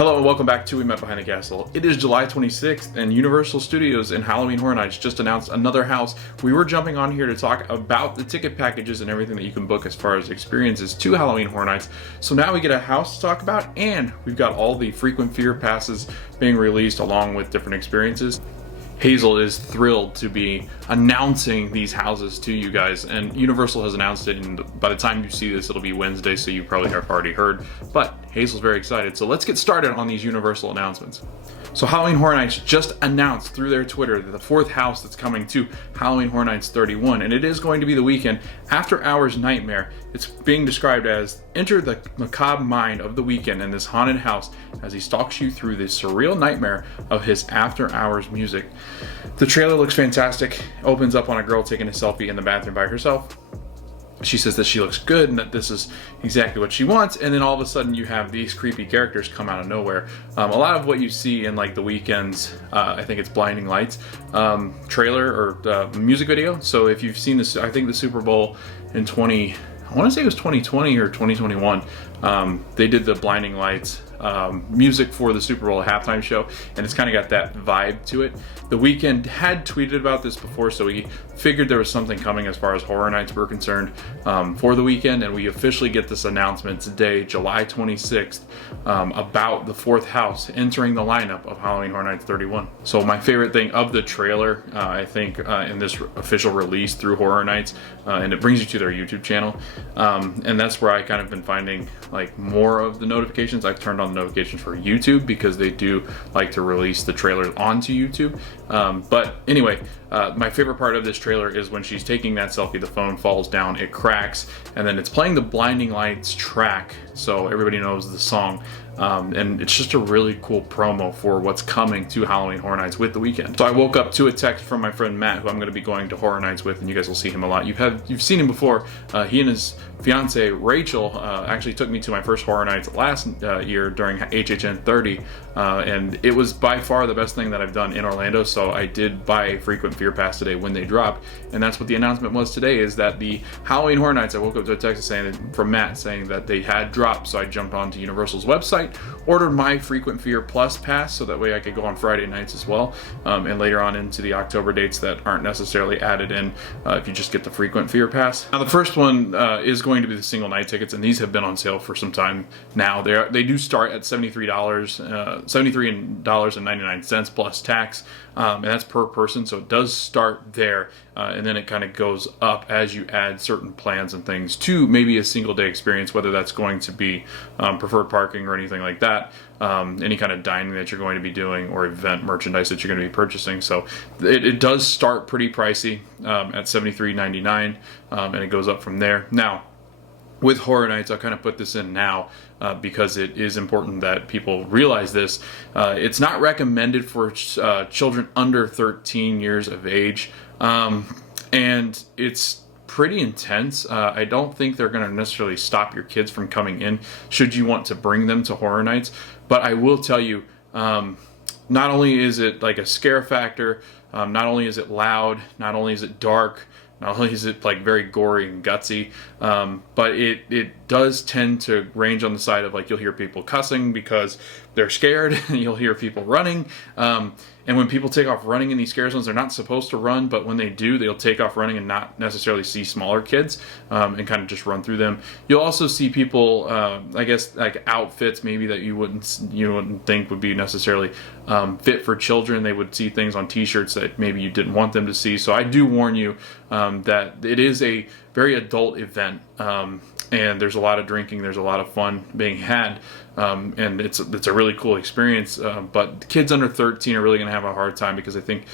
Hello and welcome back to We Met Behind the Castle. It is July 26th and Universal Studios and Halloween Horror Nights just announced another house. We were jumping on here to talk about the ticket packages and everything that you can book as far as experiences to Halloween Horror Nights. So now we get a house to talk about, and we've got all the frequent fear passes being released along with different experiences. Hazel is thrilled to be announcing these houses to you guys, and Universal has announced it, and by the time you see this it'll be Wednesday, so you probably have already heard, but Hazel's very excited. So let's get started on these Universal announcements. So Halloween Horror Nights just announced through their Twitter that the fourth house that's coming to Halloween Horror Nights 31, and it is going to be the Weeknd After Hours Nightmare. It's being described as enter the macabre mind of the Weeknd in this haunted house as he stalks you through the surreal nightmare of his after hours music. The trailer looks fantastic. Opens up on a girl taking a selfie in the bathroom by herself. She says that she looks good and that this is exactly what she wants, and then all of a sudden you have these creepy characters come out of nowhere. A lot of what you see in like the Weeknd's, I think it's Blinding Lights trailer or music video. So if you've seen this, I think the Super Bowl in I want to say it was 2020 or 2021, they did the Blinding Lights music for the Super Bowl halftime show, and it's kind of got that vibe to it. The Weeknd had tweeted about this before, so we figured there was something coming as far as Horror Nights were concerned for the Weeknd, and we officially get this announcement today, July 26th, about the fourth house entering the lineup of Halloween Horror Nights 31. So my favorite thing of the trailer, I think, in this official release through Horror Nights, and it brings you to their YouTube channel, and that's where I kind of been finding like more of the notifications. I've turned on the notifications for YouTube because they do like to release the trailers onto YouTube. But anyway, my favorite part of this trailer is when she's taking that selfie, the phone falls down, it cracks, and then it's playing the Blinding Lights track, so everybody knows the song. And it's just a really cool promo for what's coming to Halloween Horror Nights with the Weeknd. So I woke up to a text from my friend Matt, who I'm going to be going to Horror Nights with, and you guys will see him a lot. You've seen him before. He and his fiance Rachel actually took me to my first Horror Nights last year during HHN 30, and it was by far the best thing that I've done in Orlando. So I did buy a frequent fear pass today when they dropped, and that's what the announcement was today, is that the Halloween Horror Nights, I woke up to a text from Matt saying that they had dropped. So I jumped onto Universal's website, ordered my frequent fear plus pass so that way I could go on Friday nights as well, and later on into the October dates that aren't necessarily added in if you just get the frequent fear pass. Now the first one is going to be the single night tickets, and these have been on sale for some time now. They do start at $73.99 plus tax, and that's per person, so it does start there, and then it kind of goes up as you add certain plans and things to maybe a single day experience, whether that's going to be preferred parking or anything like that, any kind of dining that you're going to be doing or event merchandise that you're going to be purchasing. So it does start pretty pricey at $73.99, and it goes up from there. Now with Horror Nights, I'll kind of put this in now because it is important that people realize this. It's not recommended for children under 13 years of age, and it's pretty intense. I don't think they're going to necessarily stop your kids from coming in should you want to bring them to Horror Nights, but I will tell you, not only is it like a scare factor, not only is it loud, not only is it dark, not only is it like very gory and gutsy, but it does tend to range on the side of like you'll hear people cussing because they're scared, you'll hear people running, and when people take off running in these scare zones, they're not supposed to run, but when they do, they'll take off running and not necessarily see smaller kids, and kind of just run through them. You'll also see people, I guess, like outfits maybe that you wouldn't think would be necessarily fit for children. They would see things on t-shirts that maybe you didn't want them to see. So I do warn you that it is a very adult event, and there's a lot of drinking, there's a lot of fun being had, and it's a really cool experience, but kids under 13 are really going to have a hard time because I think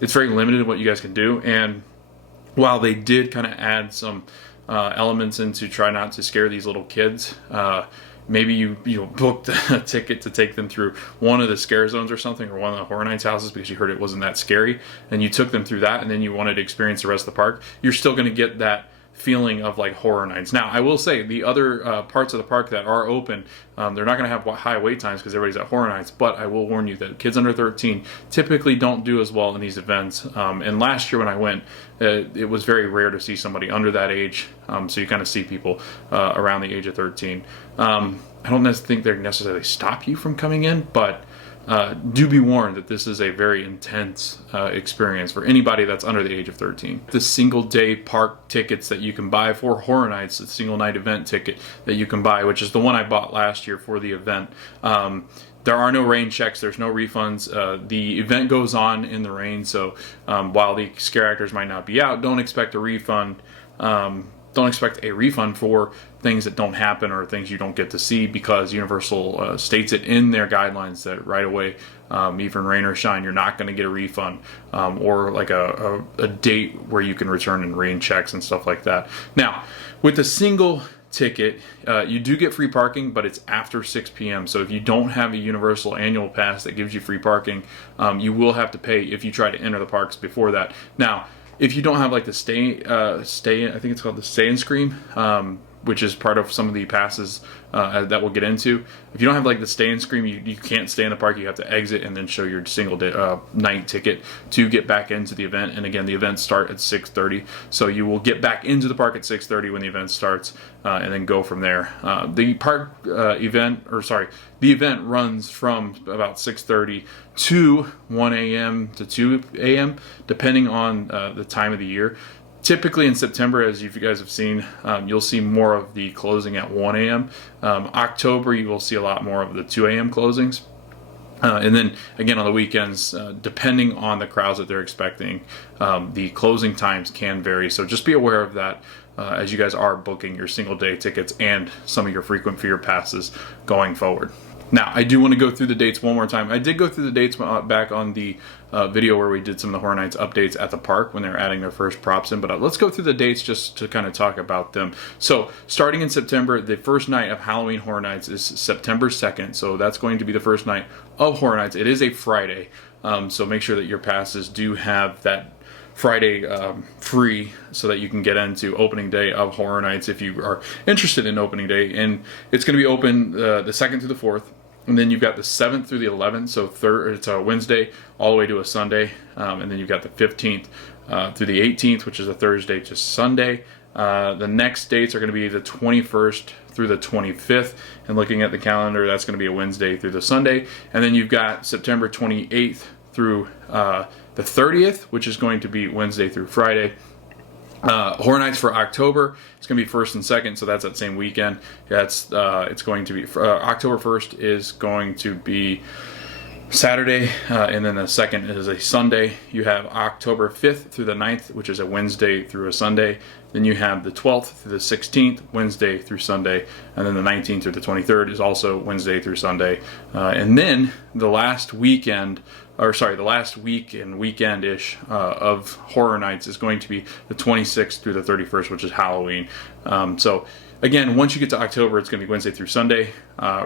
it's very limited in what you guys can do. And while they did kind of add some elements in to try not to scare these little kids, maybe you booked a ticket to take them through one of the scare zones or something, or one of the Horror Nights houses because you heard it wasn't that scary, and you took them through that, and then you wanted to experience the rest of the park, you're still going to get that feeling of like Horror Nights. Now I will say the other parts of the park that are open, they're not going to have high wait times because everybody's at Horror Nights, but I will warn you that kids under 13 typically don't do as well in these events, and last year when I went, it was very rare to see somebody under that age, so you kind of see people around the age of 13. I don't think they necessarily stop you from coming in, but do be warned that this is a very intense experience for anybody that's under the age of 13. The single day park tickets that you can buy for Horror Nights, the single night event ticket that you can buy, which is the one I bought last year for the event. There are no rain checks, there's no refunds. The event goes on in the rain, so while the scare actors might not be out, don't expect a refund. Don't expect a refund for things that don't happen or things you don't get to see, because Universal states it in their guidelines that right away, even rain or shine, you're not going to get a refund or like a date where you can return and rain checks and stuff like that. Now, with a single ticket, you do get free parking, but it's after 6 p.m. So if you don't have a Universal annual pass that gives you free parking, you will have to pay if you try to enter the parks before that. Now, if you don't have like the stay, I think it's called the Stay and Scream, which is part of some of the passes that we'll get into. If you don't have like the Stay and Scream, you can't stay in the park. You have to exit and then show your single day, night ticket to get back into the event. And again, the events start at 6:30, so you will get back into the park at 6:30 when the event starts, and then go from there. The event runs from about 6:30 to 1 a.m. to 2 a.m. depending on the time of the year. Typically in September, as you guys have seen, you'll see more of the closing at 1 a.m. October, you will see a lot more of the 2 a.m. closings. And then again on the weekends, depending on the crowds that they're expecting, the closing times can vary. So just be aware of that as you guys are booking your single day tickets and some of your frequent fear passes going forward. Now, I do want to go through the dates one more time. I did go through the dates back on the video where we did some of the Horror Nights updates at the park when they were adding their first props in, but let's go through the dates just to kind of talk about them. So, starting in September, the first night of Halloween Horror Nights is September 2nd, so that's going to be the first night of Horror Nights. It is a Friday, so make sure that your passes do have that Friday free so that you can get into opening day of Horror Nights if you are interested in opening day. And it's going to be open the 2nd through the 4th. And then you've got the 7th through the 11th, so it's a Wednesday all the way to a Sunday. And then you've got the 15th through the 18th, which is a Thursday to Sunday. The next dates are going to be the 21st through the 25th. And looking at the calendar, that's going to be a Wednesday through the Sunday. And then you've got September 28th through the 30th, which is going to be Wednesday through Friday. Horror Nights for October, it's going to be 1st and 2nd, so that's that same weekend. It's going to be October 1st is going to be Saturday, and then the 2nd is a Sunday. You have October 5th through the 9th, which is a Wednesday through a Sunday. Then you have the 12th through the 16th, Wednesday through Sunday. And then the 19th through the 23rd is also Wednesday through Sunday. And then the last week and weekend-ish of Horror Nights is going to be the 26th through the 31st, which is Halloween. So again, once you get to October, it's going to be Wednesday through Sunday,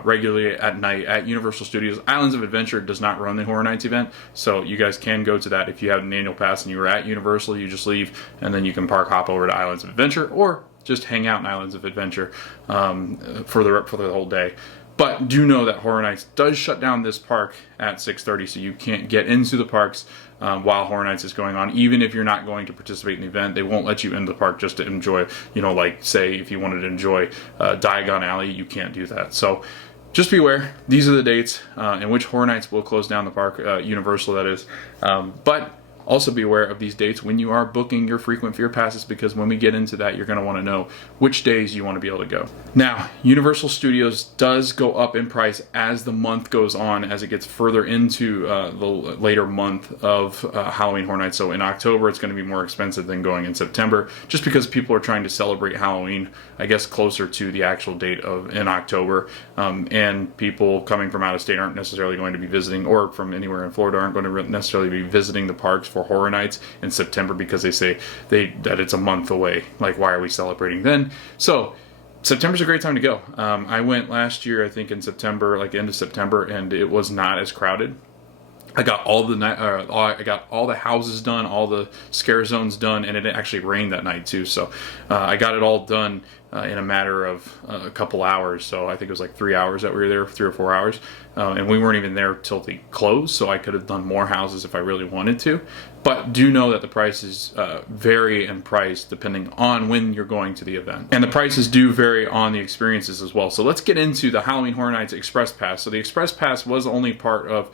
regularly at night at Universal Studios. Islands of Adventure does not run the Horror Nights event, so you guys can go to that if you have an annual pass and you were at Universal. You just leave, and then you can hop over to Islands of Adventure, or just hang out in Islands of Adventure for the whole day. But do know that Horror Nights does shut down this park at 6:30, so you can't get into the parks while Horror Nights is going on. Even if you're not going to participate in the event, they won't let you into the park just to enjoy, like say if you wanted to enjoy Diagon Alley, you can't do that. So just be aware, these are the dates in which Horror Nights will close down the park, Universal that is. But also be aware of these dates when you are booking your frequent fear passes, because when we get into that, you're going to want to know which days you want to be able to go. Now, Universal Studios does go up in price as the month goes on, as it gets further into the later month of Halloween Horror Nights. So in October, it's going to be more expensive than going in September, just because people are trying to celebrate Halloween, I guess, closer to the actual date in October. And people coming from out of state aren't necessarily going to be visiting, or from anywhere in Florida aren't going to necessarily be visiting the parks for Horror Nights in September, because they say that it's a month away. Like, why are we celebrating then? So September's a great time to go. I went last year, I think in September, like end of September, and it was not as crowded. I got all the houses done, all the scare zones done, and it actually rained that night too. So I got it all done in a matter of a couple hours. So I think it was like 3 hours that we were there, 3 or 4 hours. And we weren't even there till they closed, so I could have done more houses if I really wanted to. But do know that the prices vary in price depending on when you're going to the event. And the prices do vary on the experiences as well. So let's get into the Halloween Horror Nights Express Pass. So the Express Pass was only part of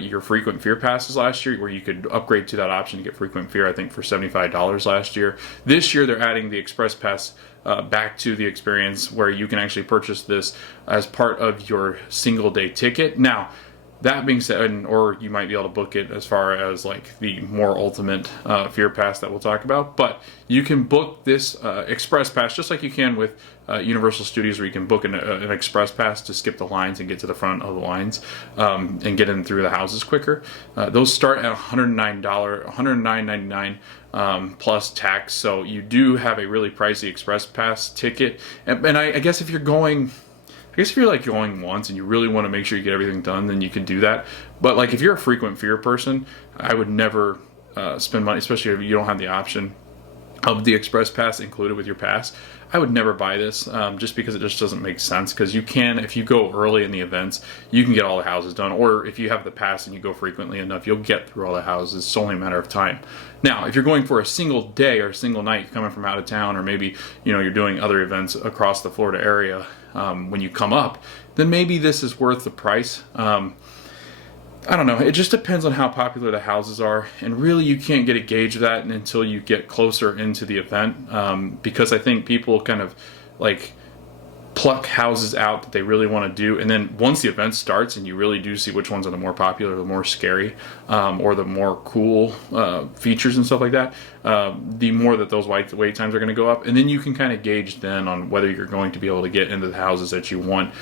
your Frequent Fear passes last year, where you could upgrade to that option to get Frequent Fear, I think, for $75 last year. This year they're adding the Express Pass back to the experience, where you can actually purchase this as part of your single day ticket. Now, that being said, or you might be able to book it as far as like the more ultimate Fear Pass that we'll talk about, but you can book this Express Pass just like you can with Universal Studios, where you can book an Express Pass to skip the lines and get to the front of the lines and get in through the houses quicker. Those start at $109.99 plus tax, so you do have a really pricey Express Pass ticket. And I guess if you're going, like going once and you really want to make sure you get everything done, then you can do that. But like if you're a Frequent Fear person, I would never spend money, especially if you don't have the option of the Express Pass included with your pass. I would never buy this just because it just doesn't make sense. Because you can, if you go early in the events, you can get all the houses done. Or if you have the pass and you go frequently enough, you'll get through all the houses. It's only a matter of time. Now, if you're going for a single day or a single night, coming from out of town, or maybe you're doing other events across the Florida area when you come up, then maybe this is worth the price. I don't know. It just depends on how popular the houses are, and really you can't get a gauge of that until you get closer into the event, because I think people kind of like pluck houses out that they really want to do, and then once the event starts and you really do see which ones are the more popular, the more scary, or the more cool features and stuff like that, the more that those wait times are going to go up, and then you can kind of gauge then on whether you're going to be able to get into the houses that you want.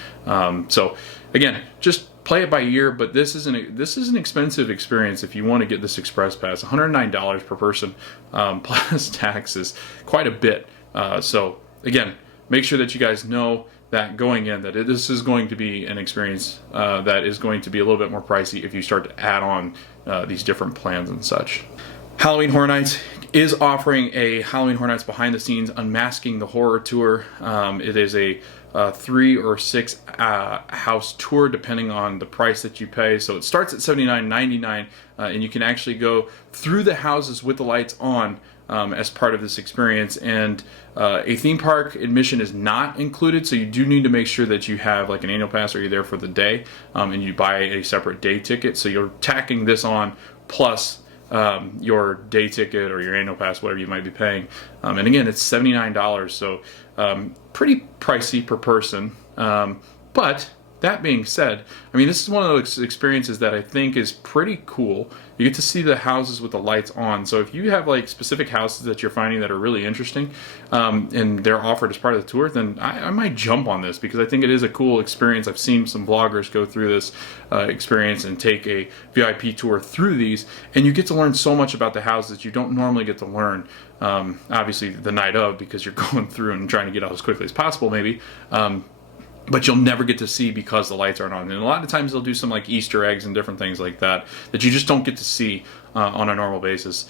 So again, just play it by ear, but this is an expensive experience if you want to get this Express Pass. $109 per person plus tax is quite a bit. So again, make sure that you guys know that going in, that this is going to be an experience that is going to be a little bit more pricey if you start to add on these different plans and such. Halloween Horror Nights is offering a Halloween Horror Nights behind the scenes Unmasking the Horror tour. It is a 3 or 6 house tour depending on the price that you pay. So it starts at $79.99 and you can actually go through the houses with the lights on as part of this experience. And a theme park admission is not included, so you do need to make sure that you have like an annual pass or you're there for the day, and you buy a separate day ticket. So you're tacking this on plus your day ticket or your annual pass, whatever you might be paying. And again, it's $79, so pretty pricey per person. But that being said, I mean, this is one of those experiences that I think is pretty cool. You get to see the houses with the lights on. So if you have like specific houses that you're finding that are really interesting, and they're offered as part of the tour, then I might jump on this because I think it is a cool experience. I've seen some vloggers go through this experience and take a VIP tour through these, and you get to learn so much about the houses that you don't normally get to learn, obviously the night of, because you're going through and trying to get out as quickly as possible maybe. But you'll never get to see because the lights aren't on. And a lot of times they'll do some like Easter eggs and different things like that that you just don't get to see on a normal basis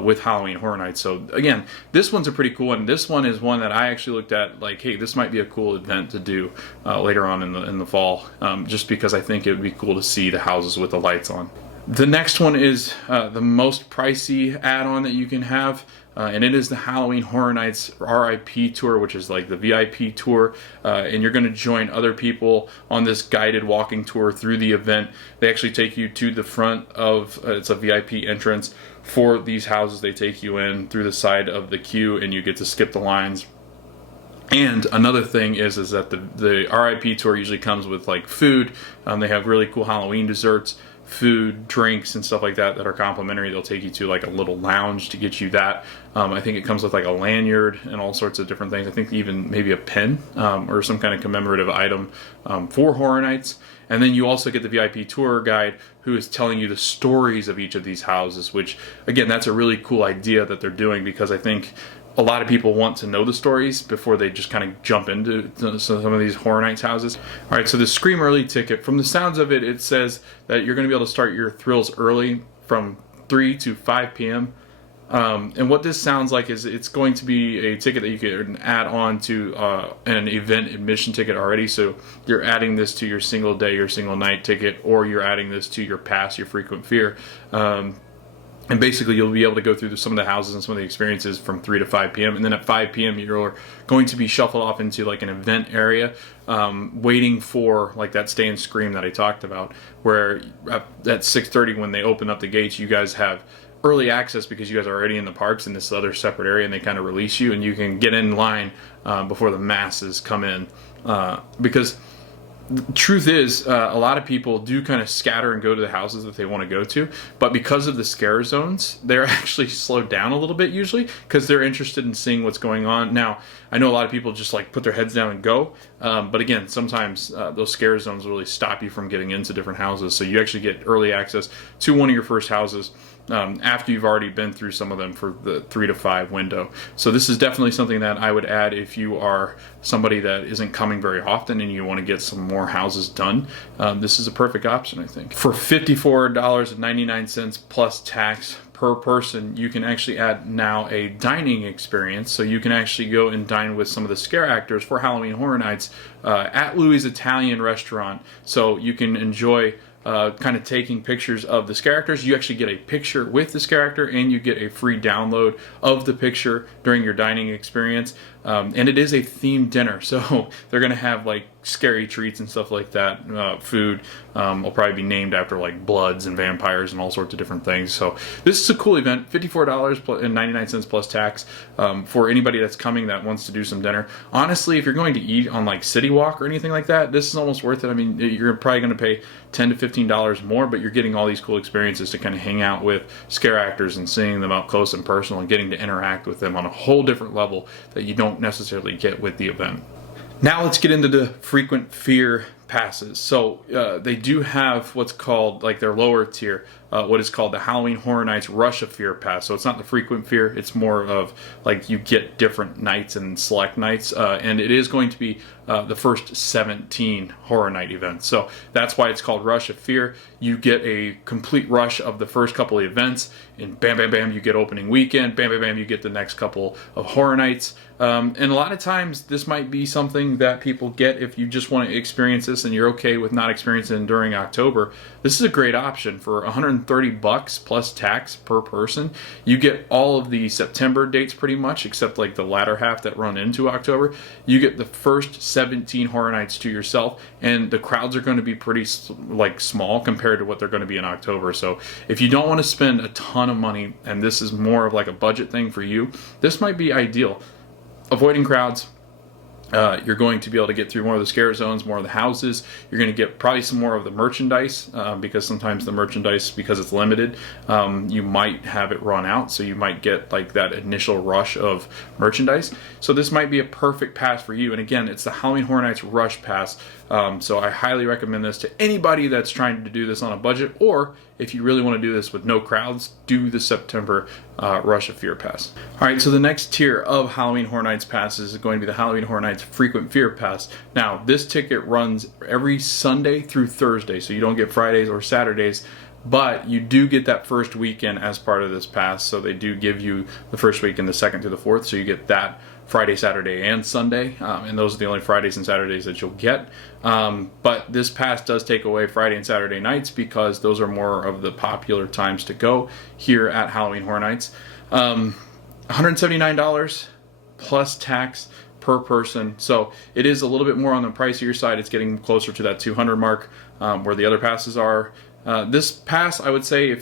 with Halloween Horror Nights. So again, this one's a pretty cool one. This one is one that I actually looked at like, hey, this might be a cool event to do later on in the fall, just because I think it would be cool to see the houses with the lights on. The next one is the most pricey add-on that you can have. And it is the Halloween Horror Nights RIP tour, which is like the VIP tour, and you're going to join other people on this guided walking tour through the event. They actually take you to the front of, it's a VIP entrance for these houses. They take you in through the side of the queue and you get to skip the lines. And another thing is that the RIP tour usually comes with like food. They have really cool Halloween desserts, food, drinks, and stuff like that that are complimentary. They'll take you to like a little lounge to get you that. I think it comes with like a lanyard and all sorts of different things. I think even maybe a pin or some kind of commemorative item for Horror Nights. And then you also get the VIP tour guide who is telling you the stories of each of these houses, which again, that's a really cool idea that they're doing, because I think a lot of people want to know the stories before they just kind of jump into some of these Horror Nights houses. All right, so the Scream Early ticket, from the sounds of it, it says that you're going to be able to start your thrills early from 3 to 5 p.m. And what this sounds like is it's going to be a ticket that you can add on to an event admission ticket already. So you're adding this to your single day, your single night ticket, or you're adding this to your pass, your frequent fear. And basically, you'll be able to go through some of the houses and some of the experiences from 3 to 5 p.m. And then at 5 p.m., you're going to be shuffled off into like an event area, waiting for like that stay and scream that I talked about, where at 6:30 when they open up the gates, you guys have early access because you guys are already in the parks in this other separate area, and they kind of release you, and you can get in line before the masses come in. Because the truth is, a lot of people do kind of scatter and go to the houses that they want to go to, but because of the scare zones, they're actually slowed down a little bit usually because they're interested in seeing what's going on. Now, I know a lot of people just like put their heads down and go, but again, sometimes those scare zones really stop you from getting into different houses, so you actually get early access to one of your first houses after you've already been through some of them for the 3 to 5 window. So this is definitely something that I would add if you are somebody that isn't coming very often and you want to get some more houses done. This is a perfect option, I think. For $54.99 plus tax per person, you can actually add now a dining experience. So you can actually go and dine with some of the scare actors for Halloween Horror Nights at Louis' Italian restaurant. So you can enjoy kind of taking pictures of the scare actors. You actually get a picture with the scare actor, and you get a free download of the picture during your dining experience. And it is a themed dinner, so they're going to have like scary treats and stuff like that. Food will probably be named after like bloods and vampires and all sorts of different things. So this is a cool event. $54.99 plus tax for anybody that's coming that wants to do some dinner. Honestly, if you're going to eat on like City Walk or anything like that, this is almost worth it. I mean, you're probably going to pay $10 to $15 more, but you're getting all these cool experiences to kind of hang out with scare actors and seeing them up close and personal and getting to interact with them on a whole different level that you don't necessarily get with the event. Now let's get into the frequent fear passes. So they do have what's called like their lower tier, what is called the Halloween Horror Nights Rush of Fear pass. So it's not the frequent fear, it's more of like you get different nights and select nights, and it is going to be the first 17 horror night events. So that's why it's called Rush of Fear. You get a complete rush of the first couple of events, and bam, bam, bam, you get opening weekend, bam, bam, bam, you get the next couple of horror nights. And a lot of times this might be something that people get if you just want to experience this and you're okay with not experiencing it during October. This is a great option for $130 plus tax per person. You get all of the September dates pretty much, except like the latter half that run into October. You get the first 17 horror nights to yourself, and the crowds are going to be pretty like small compared to what they're going to be in October. So if you don't want to spend a ton of money and this is more of like a budget thing for you, this might be ideal. Avoiding crowds. You're going to be able to get through more of the scare zones, more of the houses. You're going to get probably some more of the merchandise because sometimes the merchandise, because it's limited, you might have it run out. So you might get like that initial rush of merchandise. So this might be a perfect pass for you. And again, it's the Halloween Horror Nights Rush Pass. So I highly recommend this to anybody that's trying to do this on a budget, or if you really want to do this with no crowds, do the September Rush of Fear Pass. All right, so the next tier of Halloween Horror Nights passes is going to be the Halloween Horror Nights Frequent Fear Pass. Now, this ticket runs every Sunday through Thursday, so you don't get Fridays or Saturdays, but you do get that first weekend as part of this pass. So they do give you the first weekend, the second through the fourth, so you get that Friday, Saturday, and Sunday, and those are the only Fridays and Saturdays that you'll get. But this pass does take away Friday and Saturday nights because those are more of the popular times to go here at Halloween Horror Nights. $179 plus tax per person, so it is a little bit more on the pricier side. It's getting closer to that 200 mark where the other passes are. This pass, I would say,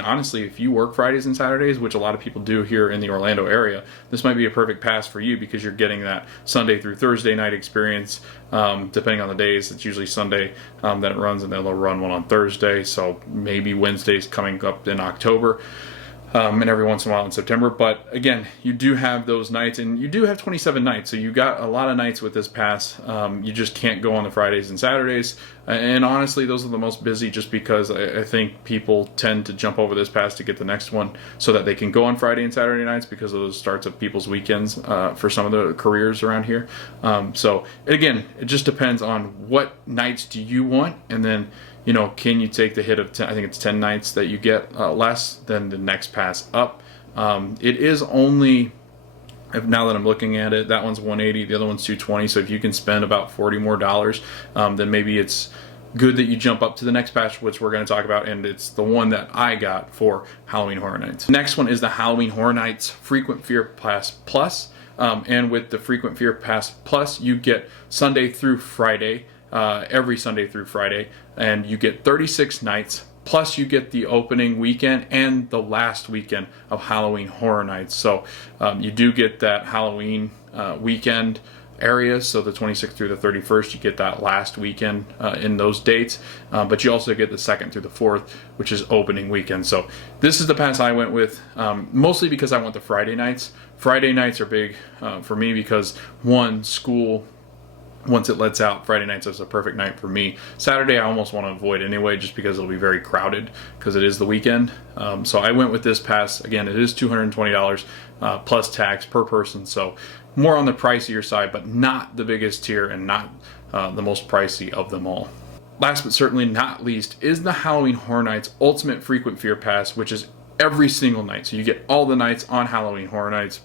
honestly, if you work Fridays and Saturdays, which a lot of people do here in the Orlando area, this might be a perfect pass for you because you're getting that Sunday through Thursday night experience, depending on the days. It's usually Sunday that it runs, and then they'll run one on Thursday, so maybe Wednesdays coming up in October. And every once in a while in September. But again, you do have those nights, and you do have 27 nights, so you got a lot of nights with this pass. You just can't go on the Fridays and Saturdays, and honestly those are the most busy just because I think people tend to jump over this pass to get the next one so that they can go on Friday and Saturday nights because of those starts of people's weekends for some of the careers around here. So again, it just depends on what nights do you want, and then can you take the hit of 10, I think it's 10 nights that you get less than the next pass up. It is only, now that I'm looking at it, that one's $180, the other one's $220. So if you can spend about $40 more, then maybe it's good that you jump up to the next patch, which we're going to talk about, and it's the one that I got for Halloween Horror Nights. Next one is the Halloween Horror Nights Frequent Fear Pass Plus, and with the Frequent Fear Pass Plus, you get Sunday through Friday, every Sunday through Friday, and you get 36 nights. Plus, you get the opening weekend and the last weekend of Halloween Horror Nights. So you do get that Halloween weekend area, so the 26th through the 31st, you get that last weekend in those dates, but you also get the 2nd through the 4th, which is opening weekend. So this is the pass I went with, mostly because I want the Friday nights. Friday nights are big for me because, one, school, once it lets out, Friday nights is a perfect night for me. Saturday I almost want to avoid anyway, just because it'll be very crowded because it is the weekend. So I went with this pass. Again, it is $220 plus tax per person, so more on the pricier side, but not the biggest tier and not the most pricey of them all. Last but certainly not least is the Halloween Horror Nights Ultimate Frequent Fear Pass, which is every single night. So you get all the nights on Halloween Horror Nights,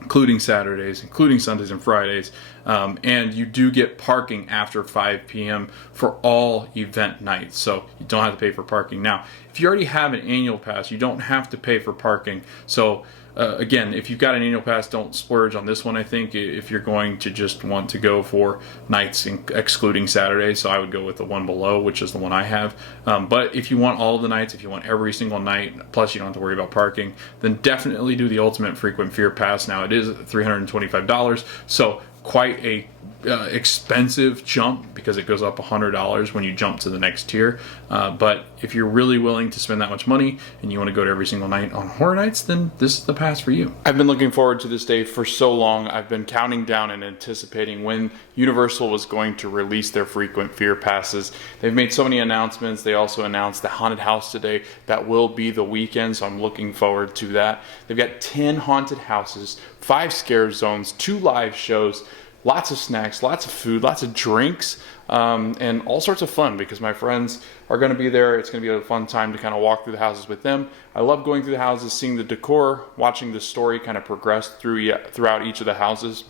including Saturdays, including Sundays and Fridays, and you do get parking after 5 p.m. for all event nights, so you don't have to pay for parking. Now, if you already have an annual pass, you don't have to pay for parking. So again, if you've got an annual pass, don't splurge on this one, I think, if you're going to just want to go for nights excluding Saturdays. So I would go with the one below, which is the one I have. But if you want all of the nights, if you want every single night, plus you don't have to worry about parking, then definitely do the Ultimate Frequent Fear Pass. Now, it is $325, so quite a expensive jump because it goes up $100 when you jump to the next tier. But if you're really willing to spend that much money and you want to go to every single night on Horror Nights, then this is the pass for you. I've been looking forward to this day for so long. I've been counting down and anticipating when Universal was going to release their Frequent Fear Passes. They've made so many announcements. They also announced the haunted house today. That will be the weekend, so I'm looking forward to that. They've got 10 haunted houses, 5 scare zones, 2 live shows, lots of snacks, lots of food, lots of drinks, and all sorts of fun because my friends are going to be there. It's going to be a fun time to kind of walk through the houses with them. I love going through the houses, seeing the decor, watching the story kind of progress throughout each of the houses,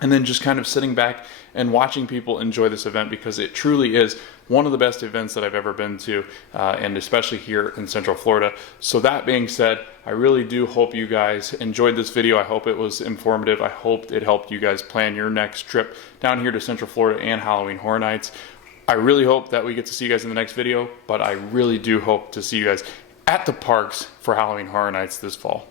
and then just kind of sitting back and watching people enjoy this event because it truly is one of the best events that I've ever been to, and especially here in Central Florida. So that being said, I really do hope you guys enjoyed this video. I hope it was informative. I hope it helped you guys plan your next trip down here to Central Florida and Halloween Horror Nights. I really hope that we get to see you guys in the next video, but I really do hope to see you guys at the parks for Halloween Horror Nights this fall.